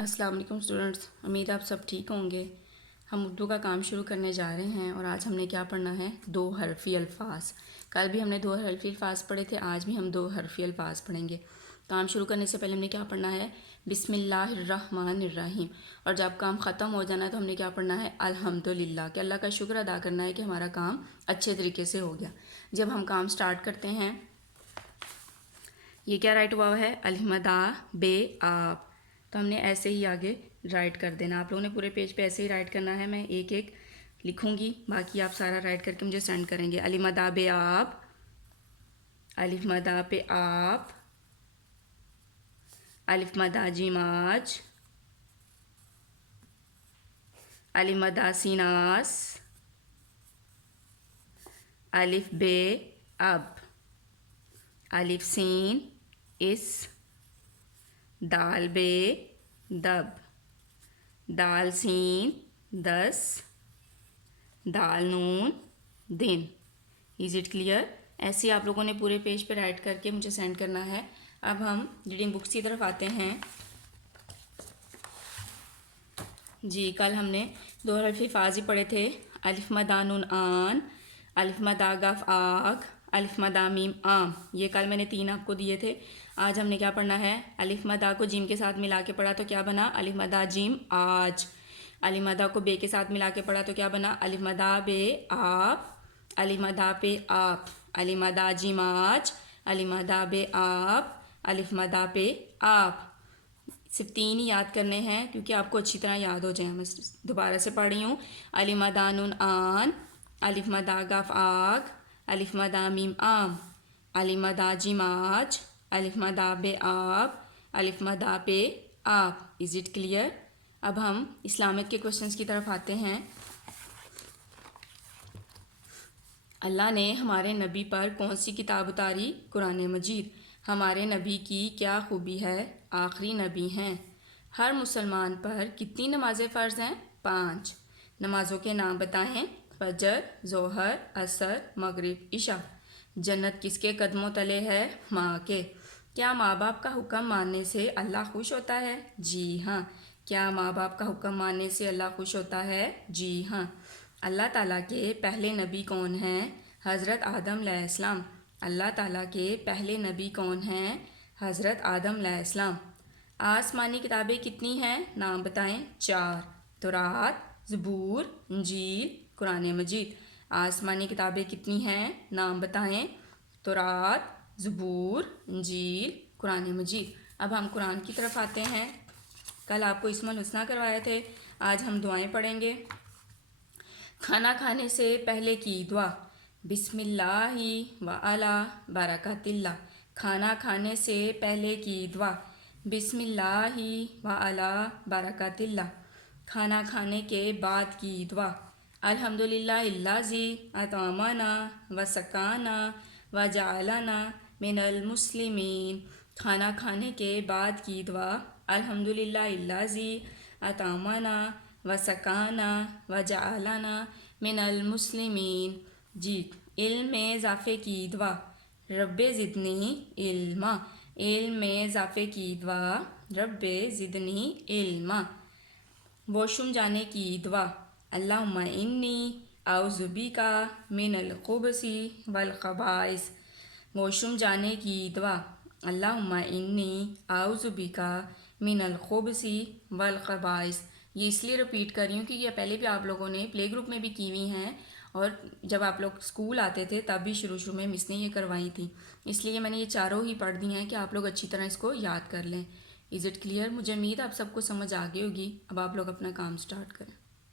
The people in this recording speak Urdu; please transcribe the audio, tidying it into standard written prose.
السلام علیکم اسٹوڈنٹس، امید ہے آپ سب ٹھیک ہوں گے۔ ہم اردو کا کام شروع کرنے جا رہے ہیں اور آج ہم نے کیا پڑھنا ہے؟ 2 حرفی الفاظ۔ کل بھی ہم نے 2 حرفی الفاظ پڑھے تھے، آج بھی ہم 2 حرفی الفاظ پڑھیں گے۔ کام شروع کرنے سے پہلے ہم نے کیا پڑھنا ہے؟ بسم اللہ الرحمن الرحیم۔ اور جب کام ختم ہو جانا ہے تو ہم نے کیا پڑھنا ہے؟ الحمدللہ، کہ اللہ کا شکر ادا کرنا ہے کہ ہمارا کام اچھے طریقے سے ہو گیا۔ جب ہم کام سٹارٹ کرتے ہیں، یہ کیا رائٹ ہوا ہے؟ الحمدہ بے آپ، تو ہم نے ایسے ہی آگے رائٹ کر دینا۔ آپ لوگوں نے پورے پیج پہ ایسے ہی رائٹ کرنا ہے، میں ایک ایک لکھوں گی، باقی آپ سارا رائٹ کر کے مجھے سینڈ کریں گے۔ الحمدہ بے آپ، الف مدہ پہ آپ، الف مدہ جیم آج، الف مدہ سیناس، الف بے اب، الف سین اس، دال بے دب، دال سین دس، دال نون دن۔ Is it clear? ایسے آپ لوگوں نے پورے پیج پہ رائٹ کر کے مجھے سینڈ کرنا ہے۔ اب ہم ریڈنگ بکس کی طرف آتے ہیں۔ جی، کل ہم نے 2 حرفی الفاظ ہی پڑھے تھے۔ الف مدہ نون آن، الف مدہ گف آگ، الف مدہ میم آم۔ یہ کل میں نے 3 آپ کو دیے تھے۔ آج ہم نے کیا پڑھنا ہے؟ الف مدہ کو جیم کے ساتھ ملا کے پڑھا تو کیا بنا؟ الف مدہ جیم آج۔ الف مدہ کو بے کے ساتھ ملا کے پڑھا تو کیا بنا؟ الف مدہ بے آپ، الف مدہ پہ آپ، الف مدہ جیم آج، الف مدہ بے آپ، الف مدہ پہ آپ۔ صرف 3 ہی یاد کرنے ہیں کیونکہ آپ کو اچھی طرح یاد ہو جائیں۔ میں دوبارہ سے پڑھ رہی ہوں۔ الف مدہ نون آن، الف مدہ گف آگ، الف مدہ میم آم، الف مدہ جیم آج، الف مدہ بے آپ، الف مدہ پہ آپ۔ Is it clear? اب ہم اسلامک کے کوشچنس کی طرف آتے ہیں۔ اللہ نے ہمارے نبی پر کون سی کتاب اتاری؟ قرآن مجید۔ ہمارے نبی کی کیا خوبی ہے؟ آخری نبی ہیں۔ ہر مسلمان پر کتنی نمازیں فرض ہیں؟ 5۔ نمازوں کے نام بتائیں۔ فجر، ظہر، عصر، مغرب، عشاء۔ جنت کس کے قدموں تلے ہے؟ ماں کے۔ کیا ماں باپ کا حکم ماننے سے اللہ خوش ہوتا ہے؟ جی ہاں۔ کیا ماں باپ کا حکم ماننے سے اللہ خوش ہوتا ہے؟ جی ہاں۔ اللہ تعالیٰ کے پہلے نبی کون ہیں؟ حضرت آدم علیہ السلام۔ اللہ تعالیٰ کے پہلے نبی کون ہیں؟ حضرت آدم علیہ السلام۔ آسمانی کتابیں کتنی ہیں؟ نام بتائیں۔ 4۔ تورات، زبور، انجیل، قرآن مجید۔ آسمانی کتابیں کتنی ہیں؟ نام بتائیں۔ تورات، زبور، انجیل، قرآن مجید۔ اب ہم قرآن کی طرف آتے ہیں۔ کل آپ کو اسم الحسنی کروائے تھے، آج ہم دعائیں پڑھیں گے۔ کھانا کھانے سے پہلے کی دعا۔ بسم اللہ و علی برکت اللہ۔ کھانا کھانے سے پہلے کی دعا۔ بسم اللہ و علی برکت اللہ۔ کھانا کھانے کے بعد کی دعا۔ الحمدللہ الذی اطعمنا و سقانا و جعلنا من المسلمین۔ کھانا کھانے کے بعد کی دعا۔ الحمدللہ الذی اطعمنا و سقانا و جعلنا من المسلمین۔ جی، علم میں اضافے کی دعا۔ رب زدنی علما۔ علم میں اضافے کی دعا۔ رب زدنی علما۔ واش روم جانے کی دعا۔ اللہم انی اعوذ بک من الخبث والخبائث۔ واش روم جانے کی دعا۔ اللہم انی اعوذ بک من الخبث والخبائث۔ یہ اس لیے رپیٹ کر رہی ہوں کہ یہ پہلے بھی آپ لوگوں نے پلے گروپ میں بھی کی ہوئی ہیں، اور جب آپ لوگ اسکول آتے تھے تب بھی شروع میں مس نے یہ کروائی تھی، اس لیے میں نے یہ چاروں ہی پڑھ دی ہیں کہ آپ لوگ اچھی طرح اس کو یاد کر لیں۔ Is it clear? مجھے امید آپ سب کو سمجھ آ گئی ہوگی۔ اب آپ لوگ اپنا کام سٹارٹ کریں۔